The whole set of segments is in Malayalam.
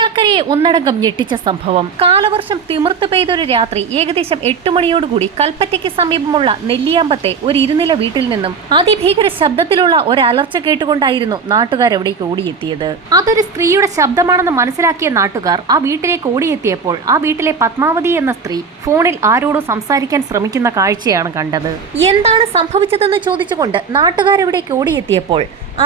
കേരളക്കരയെ ഒന്നടങ്കം ഞെട്ടിച്ച സംഭവം. കാലവർഷം തിമിർത്ത് പെയ്തൊരു രാത്രി ഏകദേശം 8 മണിയോടുകൂടി കൽപ്പറ്റയ്ക്ക് സമീപമുള്ള നെല്ലിയാമ്പത്തെ ഒരു ഇരുനില വീട്ടിൽ നിന്നും അതിഭീകര ശബ്ദത്തിലുള്ള ഒരു അലർച്ച കേട്ടുകൊണ്ടായിരുന്നു നാട്ടുകാർ അവിടേക്ക് ഓടിയെത്തിയത്. അതൊരു സ്ത്രീയുടെ ശബ്ദമാണെന്ന് മനസ്സിലാക്കിയ നാട്ടുകാർ ആ വീട്ടിലേക്ക് ഓടിയെത്തിയപ്പോൾ ആ വീട്ടിലെ പത്മാവതി എന്ന സ്ത്രീ ഫോണിൽ ആരോടോ സംസാരിക്കാൻ ശ്രമിക്കുന്ന കാഴ്ചയാണ് കണ്ടത്. എന്താണ് സംഭവിച്ചതെന്ന് ചോദിച്ചുകൊണ്ട് നാട്ടുകാരവിടേക്ക് ഓടിയെത്തിയപ്പോൾ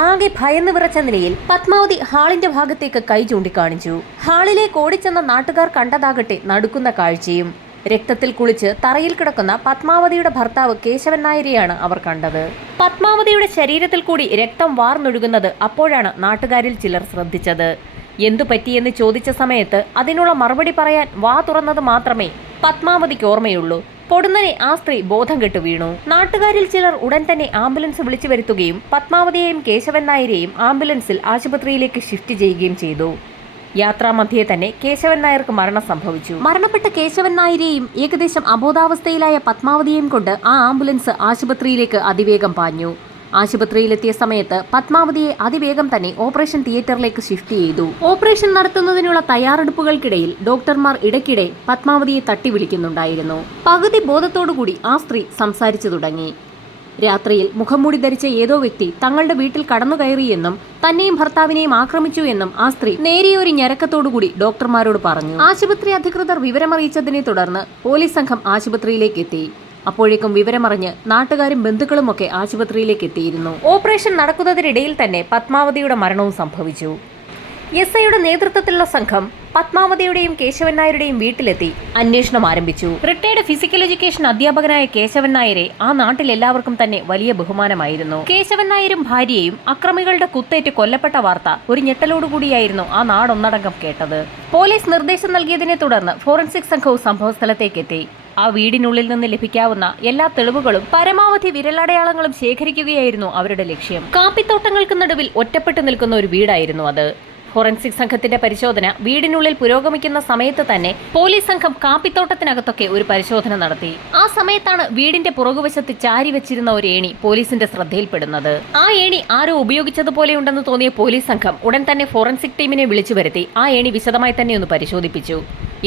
ആകെ ഭയന്ന് വിറച്ച നിലയിൽ പത്മാവതി ഹാളിന്റെ ഭാഗത്തേക്ക് കൈ ചൂണ്ടിക്കാണിച്ചു. ഹാളിലേക്ക് ഓടിച്ചെന്ന നാട്ടുകാർ കണ്ടതാകട്ടെ നടുക്കുന്ന കാഴ്ചയും. രക്തത്തിൽ കുളിച്ച് തറയിൽ കിടക്കുന്ന പത്മാവതിയുടെ ഭർത്താവ് കേശവൻ നായരെയാണ് അവർ കണ്ടത്. പത്മാവതിയുടെ ശരീരത്തിൽ കൂടി രക്തം വാർന്നൊഴുകുന്നത് അപ്പോഴാണ് നാട്ടുകാരിൽ ചിലർ ശ്രദ്ധിച്ചത്. എന്തു പറ്റിയെന്ന് ചോദിച്ച സമയത്ത് അതിനുള്ള മറുപടി പറയാൻ വാ തുറന്നത് മാത്രമേ പത്മാവതിക്ക് ഓർമ്മയുള്ളൂ. പൊടുന്നനെ ആ സ്ത്രീ ബോധം കെട്ടു വീണു. നാട്ടുകാരിൽ ചിലർ ഉടൻ തന്നെ ആംബുലൻസ് വിളിച്ചു വരുത്തുകയും പത്മാവതിയെയും കേശവൻ നായരെയും ആംബുലൻസിൽ ആശുപത്രിയിലേക്ക് ഷിഫ്റ്റ് ചെയ്യുകയും ചെയ്തു. യാത്രാമധ്യേ തന്നെ കേശവൻ നായർക്ക് മരണം സംഭവിച്ചു. മരണപ്പെട്ട കേശവൻ നായരെയും ഏകദേശം അബോധാവസ്ഥയിലായ പത്മാവതിയെയും കൊണ്ട് ആ ആംബുലൻസ് ആശുപത്രിയിലേക്ക് അതിവേഗം പാഞ്ഞു. ആശുപത്രിയിലെത്തിയ സമയത്ത് പത്മാവതിയെ അതിവേഗം തന്നെ ഓപ്പറേഷൻ തിയേറ്ററിലേക്ക് ഷിഫ്റ്റ് ചെയ്തു. ഓപ്പറേഷൻ നടത്തുന്നതിനുള്ള തയ്യാറെടുപ്പുകൾക്കിടയിൽ ഡോക്ടർമാർ ഇടയ്ക്കിടെ പത്മാവതിയെ തട്ടി വിളിക്കുന്നുണ്ടായിരുന്നു. പകുതി ബോധത്തോടുകൂടി ആ സ്ത്രീ സംസാരിച്ചു തുടങ്ങി. രാത്രിയിൽ മുഖംമൂടി ധരിച്ച ഏതോ വ്യക്തി തങ്ങളുടെ വീട്ടിൽ കടന്നുകയറിയെന്നും തന്നെയും ഭർത്താവിനെയും ആക്രമിച്ചു എന്നും ആ സ്ത്രീ നേരിയൊരു ഞരക്കത്തോടുകൂടി ഡോക്ടർമാരോട് പറഞ്ഞു. ആശുപത്രി അധികൃതർ വിവരമറിയിച്ചതിനെ തുടർന്ന് പോലീസ് സംഘം ആശുപത്രിയിലേക്ക് എത്തി. അപ്പോഴേക്കും വിവരമറിഞ്ഞ് നാട്ടുകാരും ബന്ധുക്കളുമൊക്കെ ആശുപത്രിയിലേക്ക് എത്തിയിരുന്നു. ഓപ്പറേഷൻ നടക്കുന്നതിനിടയിൽ തന്നെ പത്മാവതിയുടെ മരണവും സംഭവിച്ചു. എസ്ഐയുടെ നേതൃത്വത്തിലുള്ള സംഘം പത്മാവതിയുടെയും കേശവൻ നായരുടെയും വീട്ടിലെത്തി അന്വേഷണം ആരംഭിച്ചു. റിട്ടയർഡ് ഫിസിക്കൽ എഡ്യൂക്കേഷൻ അധ്യാപകനായ കേശവൻ നായരെ ആ നാട്ടിൽ എല്ലാവർക്കും തന്നെ വലിയ ബഹുമാനമായിരുന്നു. കേശവൻ നായരും ഭാര്യയും അക്രമികളുടെ കുത്തേറ്റ് കൊല്ലപ്പെട്ട വാർത്ത ഒരു ഞെട്ടലോടുകൂടിയായിരുന്നു ആ നാടൊന്നടങ്കം കേട്ടത്. പോലീസ് നിർദ്ദേശം നൽകിയതിനെ തുടർന്ന് ഫോറൻസിക് സംഘവും സംഭവസ്ഥലത്തേക്ക് എത്തി. ആ വീടിനുള്ളിൽ നിന്ന് ലഭിക്കാവുന്ന എല്ലാ തെളിവുകളും പരമാവധി വിരലടയാളങ്ങളും ശേഖരിക്കുകയായിരുന്നു അവരുടെ ലക്ഷ്യം. കാപ്പിത്തോട്ടങ്ങൾക്ക് നടുവിൽ ഒറ്റപ്പെട്ടു നിൽക്കുന്ന ഒരു വീടായിരുന്നു അത്. ഫോറൻസിക് സംഘത്തിന്റെ പരിശോധന വീടിനുള്ളിൽ പുരോഗമിക്കുന്ന സമയത്ത് തന്നെ പോലീസ് സംഘം കാപ്പിത്തോട്ടത്തിനകത്തൊക്കെ ഒരു പരിശോധന നടത്തി. ആ സമയത്താണ് വീടിന്റെ പുറകുവശത്ത് ചാരി വെച്ചിരുന്ന ഒരു ഏണി പോലീസിന്റെ ശ്രദ്ധയിൽപ്പെടുന്നത്. ആ ഏണി ആരോ ഉപയോഗിച്ചതുപോലെയുണ്ടെന്ന് തോന്നിയ പോലീസ് സംഘം ഉടൻ തന്നെ ഫോറൻസിക് ടീമിനെ വിളിച്ചു വരുത്തി ആ ഏണി വിശദമായി തന്നെ ഒന്ന് പരിശോധിപ്പിച്ചു.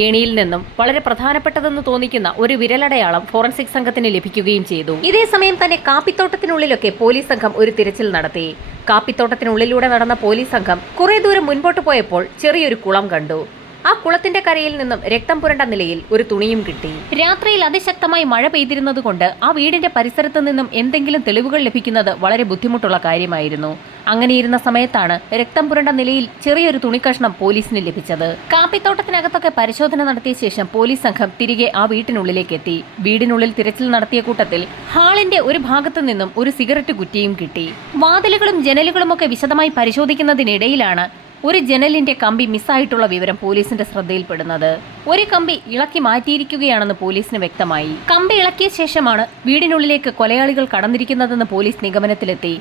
ഏണിയിൽ നിന്നും വളരെ പ്രധാനപ്പെട്ടതെന്ന് തോന്നിക്കുന്ന ഒരു വിരലടയാളം ഫോറൻസിക് സംഘത്തിന് ലഭിക്കുകയും ചെയ്തു. ഇതേ സമയം തന്നെ കാപ്പിത്തോട്ടത്തിനുള്ളിലൊക്കെ പോലീസ് സംഘം ഒരു തിരച്ചിൽ നടത്തി. കാപ്പിത്തോട്ടത്തിനുള്ളിലൂടെ നടന്ന പോലീസ് സംഘം കുറെ ദൂരം മുൻപോട്ട് പോയപ്പോൾ ചെറിയൊരു കുളം കണ്ടു. ആ കുളത്തിന്റെ കരയിൽ നിന്നും രക്തം പുരണ്ട നിലയിൽ ഒരു തുണിയും കിട്ടി. രാത്രിയിൽ അതിശക്തമായി മഴ പെയ്തിരുന്നതുകൊണ്ട് ആ വീടിന്റെ പരിസരത്ത് നിന്നും എന്തെങ്കിലും തെളിവുകൾ ലഭിക്കുന്നത് വളരെ ബുദ്ധിമുട്ടുള്ള കാര്യമായിരുന്നു. അങ്ങനെയിരുന്ന സമയത്താണ് രക്തം പുരണ്ട നിലയിൽ ചെറിയൊരു തുണിക്കഷ്ണം പോലീസിന് ലഭിച്ചത്. കാപ്പിത്തോട്ടത്തിനകത്തൊക്കെ പരിശോധന നടത്തിയ ശേഷം പോലീസ് സംഘം തിരികെ ആ വീട്ടിനുള്ളിലേക്ക് എത്തി. വീടിനുള്ളിൽ തിരച്ചിൽ നടത്തിയ കൂട്ടത്തിൽ ഹാളിന്റെ ഒരു ഭാഗത്തു നിന്നും ഒരു സിഗരറ്റ് കുറ്റിയും കിട്ടി. വാതിലുകളും ജനലുകളുമൊക്കെ വിശദമായി പരിശോധിക്കുന്നതിനിടയിലാണ് ഒരു ജനലിന്റെ കമ്പി മിസ്സായിട്ടുള്ള വിവരം പോലീസിന്റെ ശ്രദ്ധയിൽപ്പെടുന്നത്. ഒരു കമ്പി ഇളക്കി മാറ്റിയിരിക്കുകയാണെന്ന് പോലീസിന് വ്യക്തമായി. കമ്പി ഇളക്കിയ ശേഷമാണ് വീടിനുള്ളിലേക്ക് കൊലയാളികൾ കടന്നിരിക്കുന്നതെന്ന് പോലീസ് നിഗമനത്തിലെത്തി.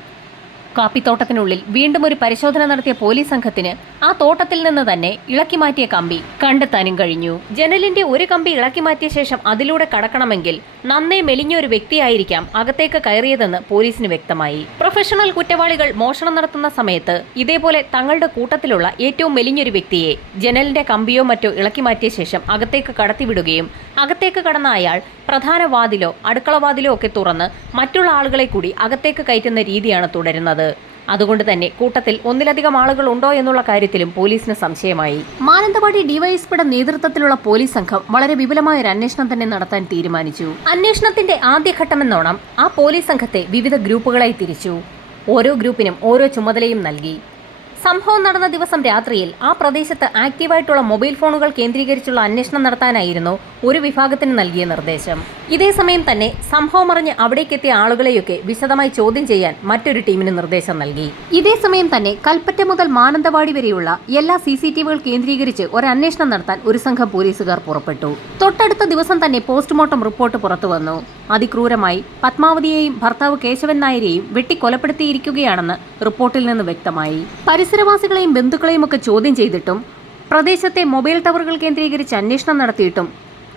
കാപ്പിത്തോട്ടത്തിനുള്ളിൽ വീണ്ടും ഒരു പരിശോധന നടത്തിയ പോലീസ് സംഘത്തിന് ആ തോട്ടത്തിൽ നിന്ന് തന്നെ ഇളക്കി മാറ്റിയ കമ്പി കണ്ടെത്താനും കഴിഞ്ഞു. ജനലിന്റെ ഒരു കമ്പി ഇളക്കി മാറ്റിയ ശേഷം അതിലൂടെ കടക്കണമെങ്കിൽ നന്നേ മെലിഞ്ഞൊരു വ്യക്തിയായിരിക്കാം അകത്തേക്ക് കയറിയതെന്ന് പോലീസിന് വ്യക്തമായി. പ്രൊഫഷണൽ കുറ്റവാളികൾ മോഷണം നടത്തുന്ന സമയത്ത് ഇതേപോലെ തങ്ങളുടെ കൂട്ടത്തിലുള്ള ഏറ്റവും മെലിഞ്ഞൊരു വ്യക്തിയെ ജനലിന്റെ കമ്പിയോ മറ്റോ ഇളക്കി മാറ്റിയ ശേഷം അകത്തേക്ക് കടത്തിവിടുകയും അകത്തേക്ക് കടന്ന അയാൾ പ്രധാന വാതിലോ അടുക്കളവാതിലോ ഒക്കെ തുറന്ന് മറ്റുള്ള ആളുകളെ കൂടി അകത്തേക്ക് കയറ്റുന്ന രീതിയാണ് തുടരുന്നത്. അതുകൊണ്ട് തന്നെ കൂട്ടത്തിൽ ഒന്നിലധികം ആളുകൾ ഉണ്ടോ എന്നുള്ള കാര്യത്തിലും പോലീസിന് സംശയമായി. മാനന്തവാടി ഡിവൈഎസ്പിയുടെ നേതൃത്വത്തിലുള്ള പോലീസ് സംഘം വളരെ വിപുലമായ ഒരു അന്വേഷണം തന്നെ നടത്താൻ തീരുമാനിച്ചു. അന്വേഷണത്തിന്റെ ആദ്യഘട്ടമെന്നോണം ആ പോലീസ് സംഘത്തെ വിവിധ ഗ്രൂപ്പുകളായി തിരിച്ചു. ഓരോ ഗ്രൂപ്പിനും ഓരോ ചുമതലയും നൽകി. സംഭവം നടന്ന ദിവസം രാത്രിയിൽ ആ പ്രദേശത്ത് ആക്റ്റീവായിട്ടുള്ള മൊബൈൽ ഫോണുകൾ കേന്ദ്രീകരിച്ചുള്ള അന്വേഷണം നടത്താനായിരുന്നു ഒരു വിഭാഗത്തിന് നൽകിയ നിർദ്ദേശം. ഇതേസമയം തന്നെ സംഭവം അറിഞ്ഞ് അവിടേക്കെത്തിയ ആളുകളെയൊക്കെ വിശദമായി ചോദ്യം ചെയ്യാൻ മറ്റൊരു ടീമിന് നിർദ്ദേശം നൽകി. ഇതേസമയം തന്നെ കൽപ്പറ്റ മുതൽ മാനന്തവാടി വരെയുള്ള എല്ലാ CCTVകൾ കേന്ദ്രീകരിച്ച് ഒരു അന്വേഷണം നടത്താൻ ഒരു സംഘം പോലീസുകാർ പുറപ്പെട്ടു. തൊട്ടടുത്ത ദിവസം തന്നെ പോസ്റ്റ്മോർട്ടം റിപ്പോർട്ട് പുറത്തുവന്നു. അതിക്രൂരമായി പത്മാവതിയെയും ഭർത്താവ് കേശവൻ നായരെയും വെട്ടിക്കൊലപ്പെടുത്തിയിരിക്കുകയാണെന്ന് റിപ്പോർട്ടിൽ നിന്ന് വ്യക്തമായി. പരിസരവാസികളെയും ബന്ധുക്കളെയും ഒക്കെ ചോദ്യം ചെയ്തിട്ടും പ്രദേശത്തെ മൊബൈൽ ടവറുകൾ കേന്ദ്രീകരിച്ച് അന്വേഷണം നടത്തിയിട്ടും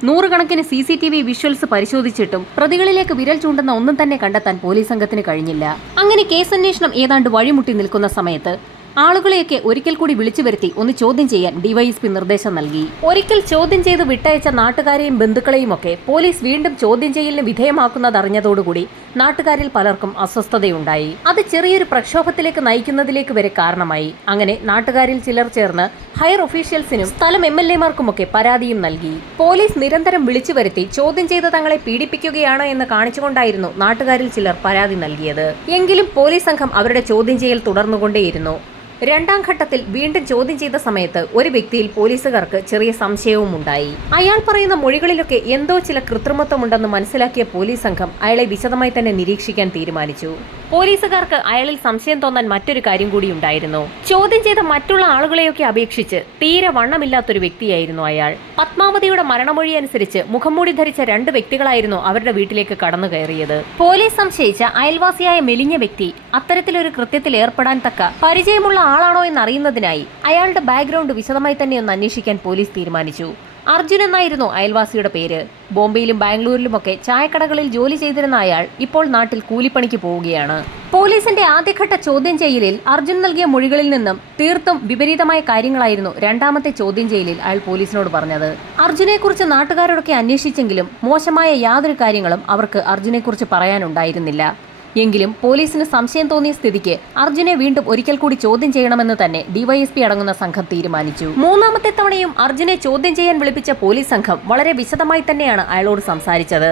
നൂറുകണക്കിന് CCTV വിഷ്വൽസ് പരിശോധിച്ചിട്ടും പ്രതികളിലേക്ക് വിരൽ ചൂണ്ടുന്ന ഒന്നും തന്നെ കണ്ടെത്താൻ പോലീസ് സംഘത്തിന് കഴിഞ്ഞില്ല. അങ്ങനെ കേസന്വേഷണം ഏതാണ്ട് വഴിമുട്ടി നിൽക്കുന്ന സമയത്ത് ആളുകളെയൊക്കെ ഒരിക്കൽ കൂടി വിളിച്ചു വരുത്തി ഒന്ന് ചോദ്യം ചെയ്യാൻ ഡിവൈഎസ്പി നിർദ്ദേശം നൽകി. ഒരിക്കൽ ചോദ്യം ചെയ്ത് വിട്ടയച്ച നാട്ടുകാരെയും ബന്ധുക്കളെയും ഒക്കെ പോലീസ് വീണ്ടും ചോദ്യം ചെയ്യലിന് വിധേയമാക്കുന്നതറിഞ്ഞതോടുകൂടി നാട്ടുകാരിൽ പലർക്കും അസ്വസ്ഥതയുണ്ടായി. അത് ചെറിയൊരു പ്രക്ഷോഭത്തിലേക്ക് നയിക്കുന്നതിലേക്ക് വരെ കാരണമായി. അങ്ങനെ നാട്ടുകാരിൽ ചിലർ ചേർന്ന് ഹയർ ഒഫീഷ്യൽസിനും സ്ഥലം MLA-മാർക്കുമൊക്കെ പരാതിയും നൽകി. പോലീസ് നിരന്തരം വിളിച്ചു വരുത്തി ചോദ്യം ചെയ്ത് തങ്ങളെ പീഡിപ്പിക്കുകയാണ് എന്ന് കാണിച്ചുകൊണ്ടായിരുന്നു നാട്ടുകാരിൽ ചിലർ പരാതി നൽകിയത്. എങ്കിലും പോലീസ് സംഘം അവരുടെ ചോദ്യം ചെയ്യൽ തുടർന്നുകൊണ്ടേയിരുന്നു. രണ്ടാം ഘട്ടത്തിൽ വീണ്ടും ചോദ്യം ചെയ്ത സമയത്ത് ഒരു വ്യക്തിയിൽ പോലീസുകാർക്ക് ചെറിയ സംശയവും ഉണ്ടായി. അയാൾ പറയുന്ന മൊഴികളിലൊക്കെ എന്തോ ചില കൃത്രിമത്വമുണ്ടെന്ന് മനസ്സിലാക്കിയ പോലീസ് സംഘം അയാളെ വിശദമായി തന്നെ നിരീക്ഷിക്കാൻ തീരുമാനിച്ചു. പോലീസുകാർക്ക് അയാളിൽ സംശയം തോന്നാൻ മറ്റൊരു കാര്യം കൂടി ഉണ്ടായിരുന്നു. ചോദ്യം ചെയ്ത മറ്റുള്ള ആളുകളെയൊക്കെ അപേക്ഷിച്ച് തീരെ വണ്ണമില്ലാത്തൊരു വ്യക്തിയായിരുന്നു അയാൾ. പത്മാവതിയുടെ മരണമൊഴി അനുസരിച്ച് മുഖംമൂടി ധരിച്ച 2 വ്യക്തികളായിരുന്നു അവരുടെ വീട്ടിലേക്ക് കടന്നു കയറിയത്. പോലീസ് സംശയിച്ച അയൽവാസിയായ മെലിഞ്ഞ വ്യക്തി അത്തരത്തിലൊരു കൃത്യത്തിൽ ഏർപ്പെടാൻ തക്ക പരിചയമുള്ള ആളാണോ എന്നറിയുന്നതിനായി അയാളുടെ ബാക്ക്ഗ്രൗണ്ട് വിശദമായി തന്നെ ഒന്ന് അന്വേഷിക്കാൻ പോലീസ് തീരുമാനിച്ചു. അർജുൻ എന്നായിരുന്നു അയൽവാസിയുടെ പേര്. ബോംബെയിലും ബാംഗ്ലൂരിലുമൊക്കെ ചായക്കടകളിൽ ജോലി ചെയ്തിരുന്ന അയാൾ ഇപ്പോൾ നാട്ടിൽ കൂലിപ്പണിക്ക് പോവുകയാണ്. പോലീസിന്റെ ആദ്യഘട്ട ചോദ്യം ചെയ്യലിൽ അർജുൻ നൽകിയ മൊഴികളിൽ നിന്നും തീർത്തും വിപരീതമായ കാര്യങ്ങളായിരുന്നു രണ്ടാമത്തെ ചോദ്യം ചെയ്യലിൽ അയാൾ പോലീസിനോട് പറഞ്ഞത്. അർജുനെക്കുറിച്ച് നാട്ടുകാരോടൊക്കെ അന്വേഷിച്ചെങ്കിലും മോശമായ യാതൊരു കാര്യങ്ങളും അവർക്ക് അർജുനെക്കുറിച്ച് പറയാനുണ്ടായിരുന്നില്ല. എങ്കിലും പോലീസിന് സംശയം തോന്നിയ സ്ഥിതിക്ക് അർജുനെ വീണ്ടും ഒരിക്കൽ കൂടി ചോദ്യം ചെയ്യണമെന്ന് തന്നെ ഡിവൈഎസ്പി അടങ്ങുന്ന സംഘം തീരുമാനിച്ചു. മൂന്നാമത്തെ തവണയും അർജുനെ ചോദ്യം ചെയ്യാൻ വിളിപ്പിച്ച പോലീസ് സംഘം വളരെ വിശദമായി തന്നെയാണ് അയാളോട് സംസാരിച്ചത്.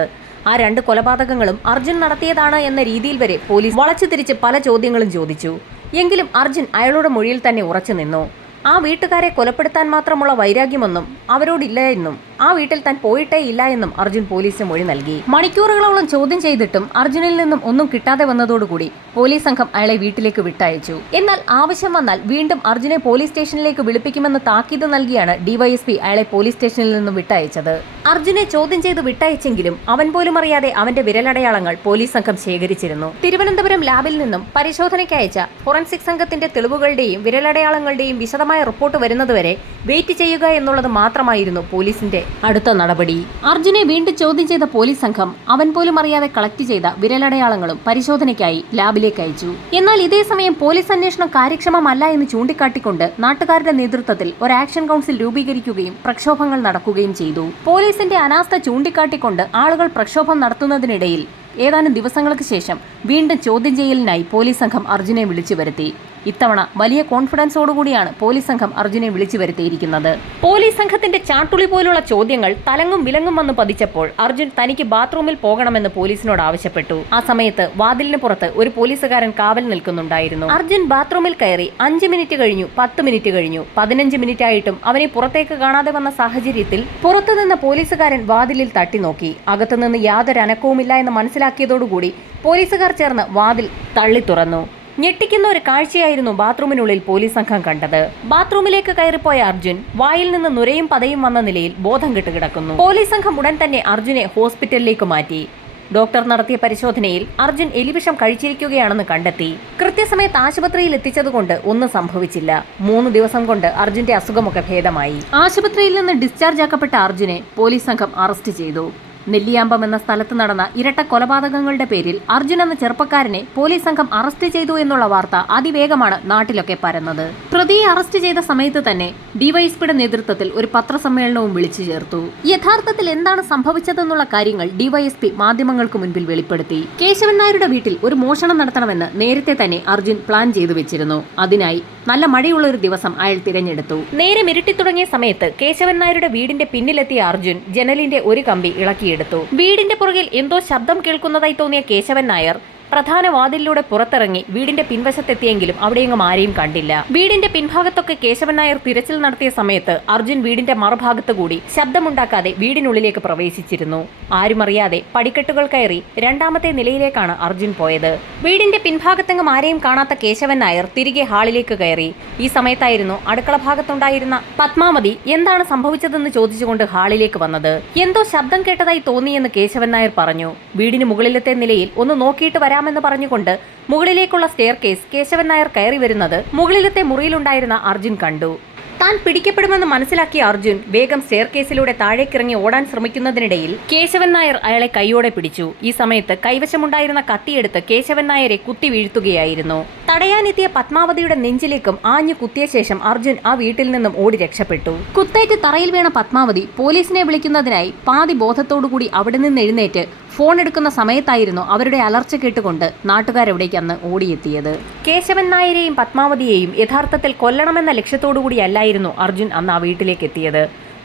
ആ 2 കൊലപാതകങ്ങളും അർജുൻ നടത്തിയതാണ് എന്ന രീതിയിൽ വരെ പോലീസ് വളച്ചു തിരിച്ച് പല ചോദ്യങ്ങളും ചോദിച്ചു. എങ്കിലും അർജുൻ അയാളുടെ മൊഴിയിൽ തന്നെ ഉറച്ചു നിന്നു. ആ വീട്ടുകാരെ കൊലപ്പെടുത്താൻ മാത്രമുള്ള വൈരാഗ്യമൊന്നും അവരോടില്ല എന്നും ആ വീട്ടിൽ താൻ പോയിട്ടേ ഇല്ല എന്നും അർജുൻ പോലീസിന് മൊഴി നൽകി. മണിക്കൂറുകളോളം ചോദ്യം ചെയ്തിട്ടും അർജുനിൽ നിന്നും ഒന്നും കിട്ടാതെ വന്നതോടുകൂടി പോലീസ് സംഘം അയാളെ വീട്ടിലേക്ക് വിട്ടയച്ചു. എന്നാൽ ആവശ്യം വന്നാൽ വീണ്ടും അർജുനെ പോലീസ് സ്റ്റേഷനിലേക്ക് വിളിപ്പിക്കുമെന്ന് താക്കീത് നൽകിയാണ് ഡിവൈഎസ്പി അയാളെ പോലീസ് സ്റ്റേഷനിൽ നിന്നും വിട്ടയച്ചത്. അർജുനെ ചോദ്യം ചെയ്ത് വിട്ടയച്ചെങ്കിലും അവൻ പോലും അറിയാതെ അവന്റെ വിരലടയാളങ്ങൾ പോലീസ് സംഘം ശേഖരിച്ചിരുന്നു. തിരുവനന്തപുരം ലാബിൽ നിന്നും പരിശോധനയ്ക്കയച്ച ഫോറൻസിക് സംഘത്തിന്റെ തെളിവുകളുടെയും വിരലടയാളങ്ങളുടെയും വിശദമായ റിപ്പോർട്ട് വരുന്നതുവരെ വെയിറ്റ് ചെയ്യുക എന്നുള്ളത് മാത്രമായിരുന്നു പോലീസിന്റെ അടുത്ത നടപടി. അർജുനെ വീണ്ടും ചോദ്യം ചെയ്ത പോലീസ് സംഘം അവൻ പോലും അറിയാതെ കളക്ട് ചെയ്ത വിരലടയാളങ്ങളും പരിശോധനയ്ക്കായി ലാബിലേക്ക് അയച്ചു. എന്നാൽ ഇതേ സമയം പോലീസ് അന്വേഷണം കാര്യക്ഷമമല്ല എന്ന് ചൂണ്ടിക്കാട്ടിക്കൊണ്ട് നാട്ടുകാരുടെ നേതൃത്വത്തിൽ ഒരു ആക്ഷൻ കൗൺസിൽ രൂപീകരിക്കുകയും പ്രക്ഷോഭങ്ങൾ നടക്കുകയും ചെയ്തു. പോലീസിന്റെ അനാസ്ഥ ചൂണ്ടിക്കാട്ടിക്കൊണ്ട് ആളുകൾ പ്രക്ഷോഭം നടത്തുന്നതിനിടയിൽ ഏതാനും ദിവസങ്ങൾക്ക് ശേഷം വീണ്ടും ചോദ്യം ചെയ്യലിനായി പോലീസ് സംഘം അർജുനെ വിളിച്ചു വരുത്തി. ഇത്തവണ വലിയ കോൺഫിഡൻസോടുകൂടിയാണ് പോലീസ് സംഘം അർജുനെ വിളിച്ചു വരുത്തിയിരിക്കുന്നത്. പോലീസ് സംഘത്തിന്റെ ചാട്ടുളി പോലുള്ള ചോദ്യങ്ങൾ തലങ്ങും വിലങ്ങും വന്ന് പതിച്ചപ്പോൾ അർജുൻ തനിക്ക് ബാത്റൂമിൽ പോകണമെന്ന് പോലീസിനോട് ആവശ്യപ്പെട്ടു. ആ സമയത്ത് വാതിലിന് പുറത്ത് ഒരു പോലീസുകാരൻ കാവൽ നിൽക്കുന്നുണ്ടായിരുന്നു. അർജുൻ ബാത്റൂമിൽ കയറി 5 മിനിറ്റ് കഴിഞ്ഞു, 10 മിനിറ്റ് കഴിഞ്ഞു, 15 മിനിറ്റ് ആയിട്ടും അവനെ പുറത്തേക്ക് കാണാതെ വന്ന സാഹചര്യത്തിൽ പുറത്തുനിന്ന പോലീസുകാരൻ വാതിലിൽ തട്ടി നോക്കി. അകത്തുനിന്ന് യാതൊരു അനക്കവുമില്ല എന്ന് മനസ്സിലാക്കിയതോടുകൂടി പോലീസുകാർ ചേർന്ന് വാതിൽ തള്ളി തുറന്നു. ഞെട്ടിക്കുന്ന ഒരു കാഴ്ചയായിരുന്നു ബാത്റൂമിനുള്ളിൽ പോലീസ് സംഘം കണ്ടത്. ബാത്റൂമിലേക്ക് കയറിപ്പോയ അർജുൻ വായിൽ നിന്ന് നുരയും പതയും വന്ന നിലയിൽ ബോധം കെട്ട് കിടക്കുന്നു. പോലീസ് സംഘം ഉടൻ തന്നെ അർജുനെ ഹോസ്പിറ്റലിലേക്ക് മാറ്റി. ഡോക്ടർ നടത്തിയ പരിശോധനയിൽ അർജുൻ എലിവിഷം കഴിച്ചിരിക്കുകയാണെന്ന് കണ്ടെത്തി. കൃത്യസമയത്ത് ആശുപത്രിയിൽ എത്തിച്ചതുകൊണ്ട് ഒന്നും സംഭവിച്ചില്ല. 3 ദിവസം കൊണ്ട് അർജുന്റെ അസുഖമൊക്കെ ഭേദമായി. ആശുപത്രിയിൽ നിന്ന് ഡിസ്ചാർജ് ആക്കപ്പെട്ട അർജുനെ പോലീസ് സംഘം അറസ്റ്റ് ചെയ്തു. നെല്ലിയാമ്പം എന്ന സ്ഥലത്ത് നടന്ന ഇരട്ട കൊലപാതകങ്ങളുടെ പേരിൽ അർജുൻ എന്ന ചെറുപ്പക്കാരനെ പോലീസ് സംഘം അറസ്റ്റ് ചെയ്തു എന്നുള്ള വാർത്ത അതിവേഗമാണ് നാട്ടിലൊക്കെ പരന്നത്. പ്രതിയെ അറസ്റ്റ് ചെയ്ത സമയത്ത് തന്നെ ഡിവൈഎസ്പിയുടെ നേതൃത്വത്തിൽ ഒരു പത്രസമ്മേളനവും വിളിച്ചു ചേർത്തു. യഥാർത്ഥത്തിൽ എന്താണ് സംഭവിച്ചതെന്നുള്ള കാര്യങ്ങൾ ഡിവൈഎസ്പി മാധ്യമങ്ങൾക്ക് മുൻപിൽ വെളിപ്പെടുത്തി. കേശവൻ നായരുടെ വീട്ടിൽ ഒരു മോഷണം നടത്തണമെന്ന് നേരത്തെ തന്നെ അർജുൻ പ്ലാൻ ചെയ്തു വെച്ചിരുന്നു. അതിനായി നല്ല മഴയുള്ള ഒരു ദിവസം അയാൾ തിരഞ്ഞെടുത്തു. നേരെ മിരട്ടി തുടങ്ങിയ സമയത്ത് കേശവൻ നായരുടെ വീടിന്റെ പിന്നിലെത്തിയ അർജുൻ ജനലിന്റെ ഒരു കമ്പി ഇളക്കിയെടുത്തു. വീടിന്റെ പുറകിൽ എന്തോ ശബ്ദം കേൾക്കുന്നതായി തോന്നിയ കേശവൻ നായർ പ്രധാന വാതിലിലൂടെ പുറത്തിറങ്ങി വീടിന്റെ പിൻവശത്തെത്തിയെങ്കിലും അവിടെയെങ്ങും ആരെയും കണ്ടില്ല. വീടിന്റെ പിൻഭാഗത്തൊക്കെ കേശവൻ നായർ തിരച്ചിൽ നടത്തിയ സമയത്ത് അർജുൻ വീടിന്റെ മറുഭാഗത്ത് കൂടി ശബ്ദമുണ്ടാക്കാതെ വീടിനുള്ളിലേക്ക് പ്രവേശിച്ചിരുന്നു. ആരും അറിയാതെ പടിക്കെട്ടുകൾ കയറി 2ാമത്തെ നിലയിലേക്കാണ് അർജുൻ പോയത്. വീടിന്റെ പിൻഭാഗത്തെങ്ങും ആരെയും കാണാത്ത കേശവൻ നായർ തിരികെ ഹാളിലേക്ക് കയറി. ഈ സമയത്തായിരുന്നു അടുക്കള ഭാഗത്തുണ്ടായിരുന്ന പത്മാവതി എന്താണ് സംഭവിച്ചതെന്ന് ചോദിച്ചുകൊണ്ട് ഹാളിലേക്ക് വന്നത്. എന്തോ ശബ്ദം കേട്ടതായി തോന്നിയെന്ന് കേശവൻ നായർ പറഞ്ഞു. വീടിന് മുകളിലത്തെ നിലയിൽ ഒന്ന് നോക്കിയിട്ട് വരാമെന്ന് പറഞ്ഞുകൊണ്ട് മുകളിലേക്കുള്ള സ്റ്റെയർ കേസ് കേശവൻ നായർ കയറി വരുന്നത് മുകളിലത്തെ മുറിയിലുണ്ടായിരുന്ന അർജുൻ കണ്ടു. താൻ പിടിക്കപ്പെടുമെന്ന് മനസ്സിലാക്കിയ അർജുൻ വേഗം സ്റ്റെയർകേസിലൂടെ താഴേക്കിറങ്ങി ഓടാൻ ശ്രമിക്കുന്നതിനിടയിൽ കേശവൻ നായർ അയാളെ കൈയോടെ പിടിച്ചു. ഈ സമയത്ത് കൈവശമുണ്ടായിരുന്ന കത്തിയെടുത്ത് കേശവൻ നായരെ കുത്തി വീഴ്ത്തുകയായിരുന്നു. തടയാനെത്തിയ പത്മാവതിയുടെ നെഞ്ചിലേക്കും ആഞ്ഞു കുത്തിയ ശേഷം അർജുൻ ആ വീട്ടിൽ നിന്നും ഓടി രക്ഷപ്പെട്ടു. കുത്തേറ്റ് തറയിൽ വീണ പത്മാവതി പോലീസിനെ വിളിക്കുന്നതിനായി പാതി ബോധത്തോടുകൂടി അവിടെ നിന്ന് എഴുന്നേറ്റ് ഫോൺ എടുക്കുന്ന സമയത്തായിരുന്നു അവരുടെ അലർച്ച കേട്ടുകൊണ്ട് നാട്ടുകാരവിടേക്ക് അന്ന് ഓടിയെത്തിയത്. കേശവൻ നായരെയും പത്മാവതിയെയും യഥാർത്ഥത്തിൽ കൊല്ലണമെന്ന ലക്ഷ്യത്തോടുകൂടിയല്ലായിരുന്നു അർജുൻ അന്ന് ആ വീട്ടിലേക്ക് എത്തിയത്.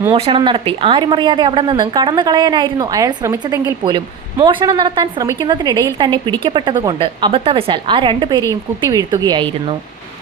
മോഷണം നടത്തി ആരുമറിയാതെ അവിടെ നിന്നും കടന്നു കളയാനായിരുന്നു അയാൾ ശ്രമിച്ചതെങ്കിൽ പോലും മോഷണം നടത്താൻ ശ്രമിക്കുന്നതിനിടയിൽ തന്നെ പിടിക്കപ്പെട്ടതുകൊണ്ട് അബദ്ധവശാൽ ആ രണ്ടുപേരെയും കുത്തിവീഴ്ത്തുകയായിരുന്നു.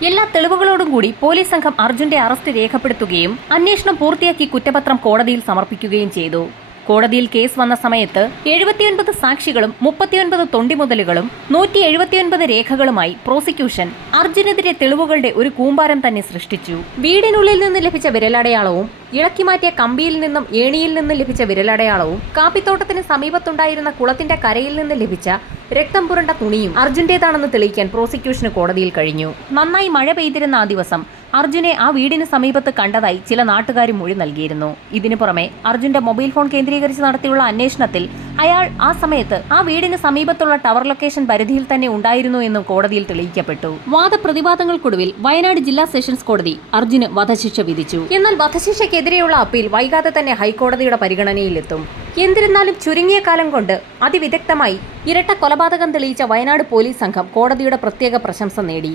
എല്ലാ തെളിവുകളോടും കൂടി പോലീസ് സംഘം അർജുന്റെ അറസ്റ്റ് രേഖപ്പെടുത്തുകയും അന്വേഷണം പൂർത്തിയാക്കി കുറ്റപത്രം കോടതിയിൽ സമർപ്പിക്കുകയും ചെയ്തു. കോടതിയിൽ കേസ് വന്ന സമയത്ത് 79 സാക്ഷികളും 39 തൊണ്ടിമുതലുകളും 179 രേഖകളുമായി പ്രോസിക്യൂഷൻ അർജുനെതിരെ തെളിവുകളുടെ ഒരു കൂമ്പാരം തന്നെ സൃഷ്ടിച്ചു. വീടിനുള്ളിൽ നിന്ന് ലഭിച്ച വിരലടയാളവും ഇളക്കിമാറ്റിയ കമ്പിയിൽ നിന്നും ഏണിയിൽ നിന്ന് ലഭിച്ച വിരലടയാളവും കാപ്പിത്തോട്ടത്തിന് സമീപത്തുണ്ടായിരുന്ന കുളത്തിന്റെ കരയിൽ നിന്ന് ലഭിച്ച രക്തം പുരണ്ട തുണിയും അർജുന്റേതാണെന്ന് തെളിയിക്കാൻ പ്രോസിക്യൂഷന് കോടതിയിൽ കഴിഞ്ഞു. നന്നായി മഴ പെയ്തിരുന്ന ആ ദിവസം അർജുനെ ആ വീടിന് സമീപത്ത് കണ്ടതായി ചില നാട്ടുകാരും മൊഴി നൽകിയിരുന്നു. ഇതിനു പുറമെ അർജുന്റെ മൊബൈൽ ഫോൺ കേന്ദ്രീകരിച്ച് നടത്തിയുള്ള അന്വേഷണത്തിൽ അയാൾ ആ സമയത്ത് ആ വീടിന് സമീപത്തുള്ള ടവർ ലൊക്കേഷൻ പരിധിയിൽ തന്നെ ഉണ്ടായിരുന്നു എന്നും കോടതിയിൽ തെളിയിക്കപ്പെട്ടു. വാദപ്രതിവാദങ്ങൾക്കൊടുവിൽ വയനാട് ജില്ലാ സെഷൻസ് കോടതി അർജുന് വധശിക്ഷ വിധിച്ചു. എന്നാൽ വധശിക്ഷയ്ക്കെതിരെയുള്ള അപ്പീൽ വൈകാതെ തന്നെ ഹൈക്കോടതിയുടെ പരിഗണനയിലെത്തും. എന്നിരുന്നാലും ചുരുങ്ങിയ കാലം കൊണ്ട് അതിവിദഗ്ധമായി ഇരട്ട കൊലപാതകം തെളിയിച്ച വയനാട് പോലീസ് സംഘം കോടതിയുടെ പ്രത്യേക പ്രശംസ നേടി.